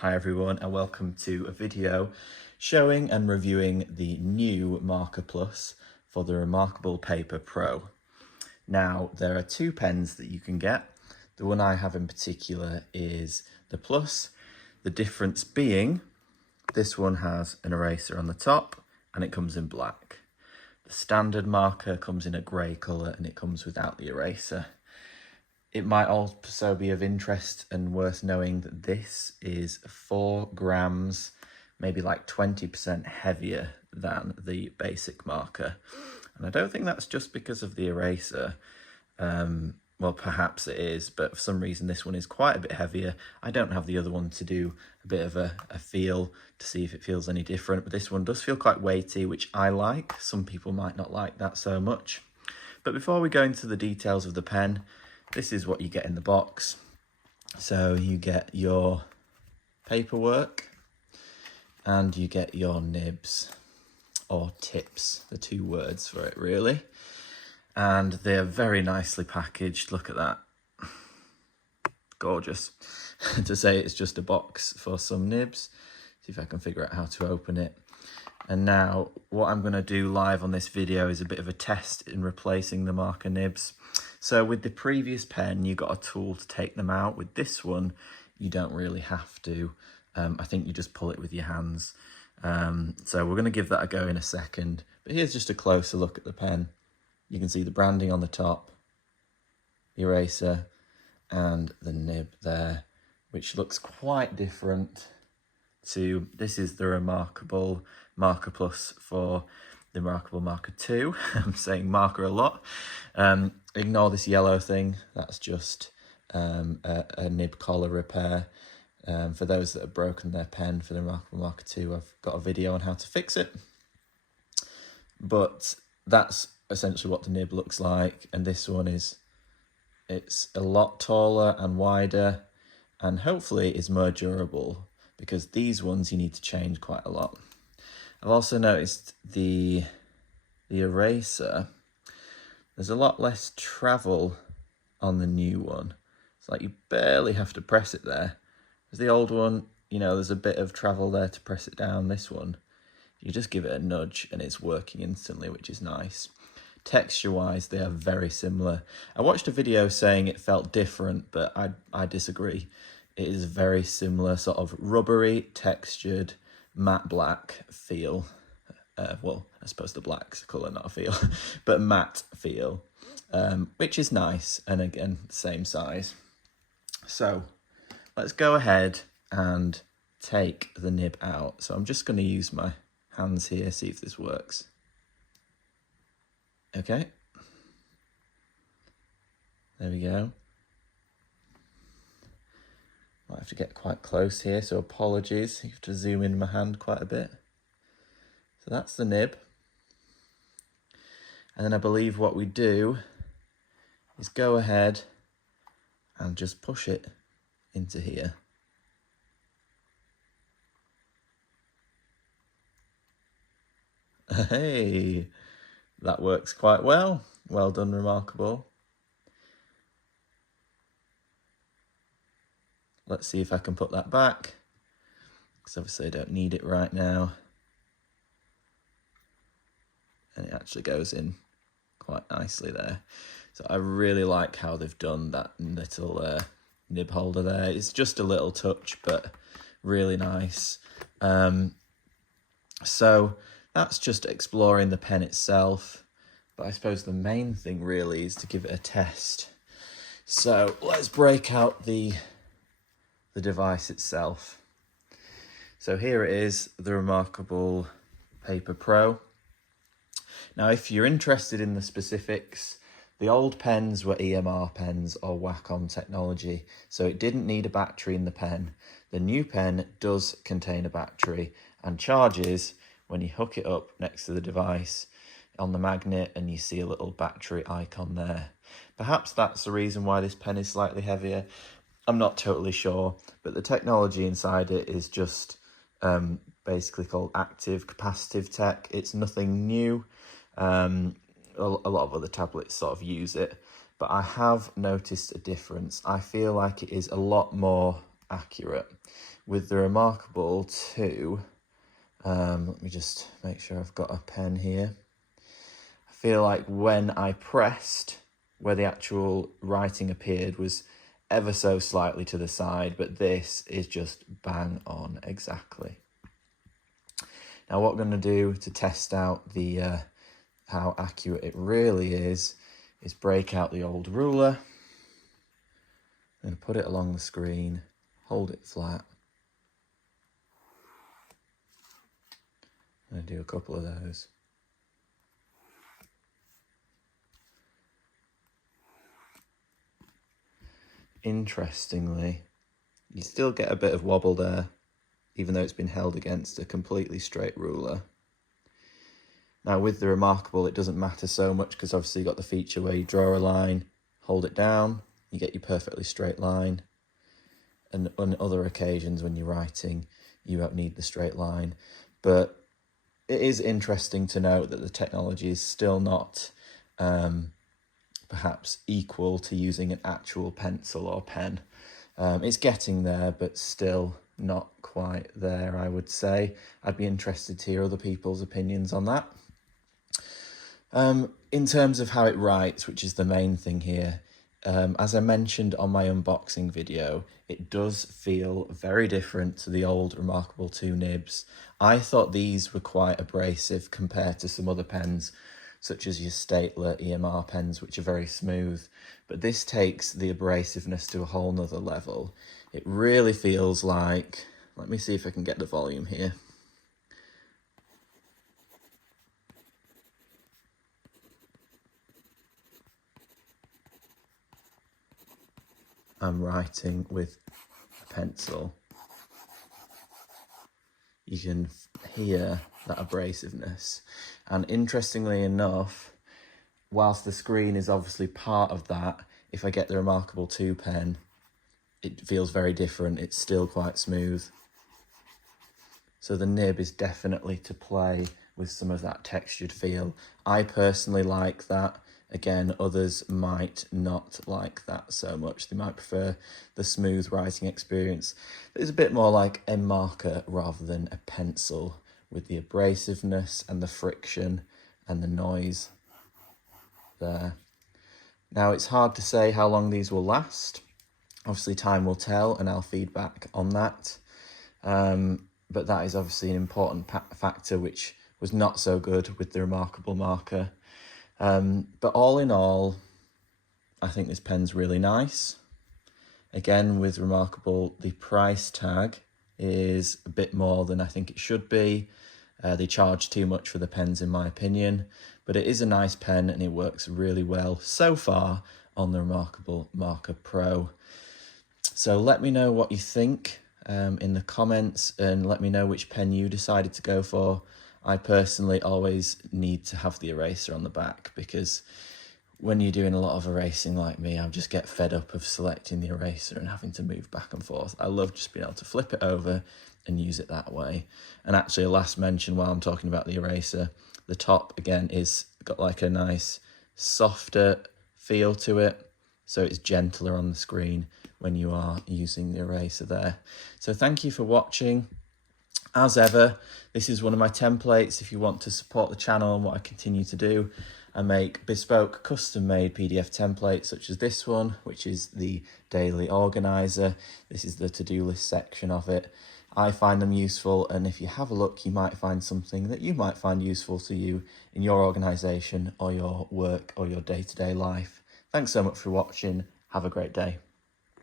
Hi everyone and welcome to a video showing and reviewing the new Marker Plus for the reMarkable Paper Pro. Now there are two pens that you can get. The one I have in particular is the Plus. The difference being this one has an eraser on the top and it comes in black. The standard marker comes in a grey colour and it comes without the eraser. It might also be of interest and worth knowing that this is 4 grams, maybe like 20% heavier than the basic marker. And I don't think that's just because of the eraser. Well, perhaps it is, but for some reason this one is quite a bit heavier. I don't have the other one to do a bit of a feel to see if it feels any different, but this one does feel quite weighty, which I like. Some people might not like that so much. But before we go into the details of the pen, this is what you get in the box. So you get your paperwork and you get your nibs, or tips, the two words for it really. And they're very nicely packaged, look at that. Gorgeous. To say it's just a box for some nibs. See if I can figure out how to open it. And now what I'm going to do live on this video is a bit of a test in replacing the marker nibs. So with the previous pen, you got a tool to take them out. With this one, you don't really have to. I think you just pull it with your hands. So we're going to give that a go in a second. But here's just a closer look at the pen. You can see the branding on the top, the eraser, and the nib there, which looks quite different to, this is the reMarkable Marker Plus for the reMarkable Marker 2. I'm saying marker a lot. Ignore this yellow thing. That's just a nib collar repair. For those that have broken their pen for the reMarkable Marker 2, I've got a video on how to fix it. But that's essentially what the nib looks like. And this one it's a lot taller and wider and hopefully is more durable, because these ones you need to change quite a lot. I've also noticed the eraser, there's a lot less travel on the new one. It's like you barely have to press it there. As the old one, you know, there's a bit of travel there to press it down. This one, you just give it a nudge and it's working instantly, which is nice. Texture-wise, they are very similar. I watched a video saying it felt different, but I disagree. It is very similar, sort of rubbery, textured, matte black feel. Well, I suppose the black's a colour, not a feel, but matte feel, which is nice. And again, same size. So let's go ahead and take the nib out. So I'm just going to use my hands here, see if this works. Okay. There we go. Might have to get quite close here, so apologies. You have to zoom in my hand quite a bit. So that's the nib. And then I believe what we do is go ahead and just push it into here. Hey, that works quite well. Well done, reMarkable. Let's see if I can put that back, because obviously I don't need it right now. And it actually goes in quite nicely there. So I really like how they've done that little nib holder there. It's just a little touch, but really nice. So that's just exploring the pen itself. But I suppose the main thing really is to give it a test. So let's break out the device itself. So here it is, the reMarkable Paper Pro. Now, if you're interested in the specifics, the old pens were EMR pens or Wacom technology, so it didn't need a battery in the pen. The new pen does contain a battery and charges when you hook it up next to the device on the magnet, and you see a little battery icon there. Perhaps that's the reason why this pen is slightly heavier. I'm not totally sure, but the technology inside it is just basically called active capacitive tech. It's nothing new. A lot of other tablets sort of use it, but I have noticed a difference. I feel like it is a lot more accurate. With the reMarkable 2, let me just make sure I've got a pen here. I feel like when I pressed, where the actual writing appeared was ever so slightly to the side, but this is just bang on exactly. Now what we're going to do to test out the how accurate it really is break out the old ruler. I'm going to put it along the screen, hold it flat. I'm going to do a couple of those. Interestingly, you still get a bit of wobble there, even though it's been held against a completely straight ruler. Now with the reMarkable, it doesn't matter so much because obviously you've got the feature where you draw a line, hold it down, you get your perfectly straight line. And on other occasions when you're writing, you won't need the straight line. But it is interesting to note that the technology is still not perhaps equal to using an actual pencil or pen. It's getting there, but still not quite there, I would say. I'd be interested to hear other people's opinions on that. In terms of how it writes, which is the main thing here, as I mentioned on my unboxing video, it does feel very different to the old reMarkable 2 nibs. I thought these were quite abrasive compared to some other pens, such as your Stapler EMR pens, which are very smooth. But this takes the abrasiveness to a whole nother level. It really feels like, let me see if I can get the volume here. I'm writing with a pencil. You can hear that abrasiveness. And interestingly enough, whilst the screen is obviously part of that, if I get the reMarkable 2 pen, it feels very different. It's still quite smooth. So the nib is definitely to play with some of that textured feel. I personally like that. Again, others might not like that so much. They might prefer the smooth writing experience. It's a bit more like a marker rather than a pencil, with the abrasiveness and the friction and the noise there. Now, it's hard to say how long these will last. Obviously, time will tell, and I'll feedback on that. But that is obviously an important factor, which was not so good with the reMarkable marker. But all in all, I think this pen's really nice. Again, with reMarkable, the price tag is a bit more than I think it should be. They charge too much for the pens, in my opinion, but it is a nice pen and it works really well so far on the reMarkable Marker Pro. So let me know what you think in the comments, and let me know which pen you decided to go for. I personally always need to have the eraser on the back, because when you're doing a lot of erasing like me, I just get fed up of selecting the eraser and having to move back and forth. I love just being able to flip it over and use it that way. And actually, a last mention while I'm talking about the eraser, the top again is got like a nice softer feel to it, so it's gentler on the screen when you are using the eraser there. So thank you for watching. As ever, this is one of my templates. If you want to support the channel and what I continue to do, I make bespoke, custom-made PDF templates such as this one, which is the daily organizer. This is the to-do list section of it. I find them useful, and if you have a look, you might find something that you might find useful to you in your organization or your work or your day-to-day life. Thanks so much for watching. Have a great day.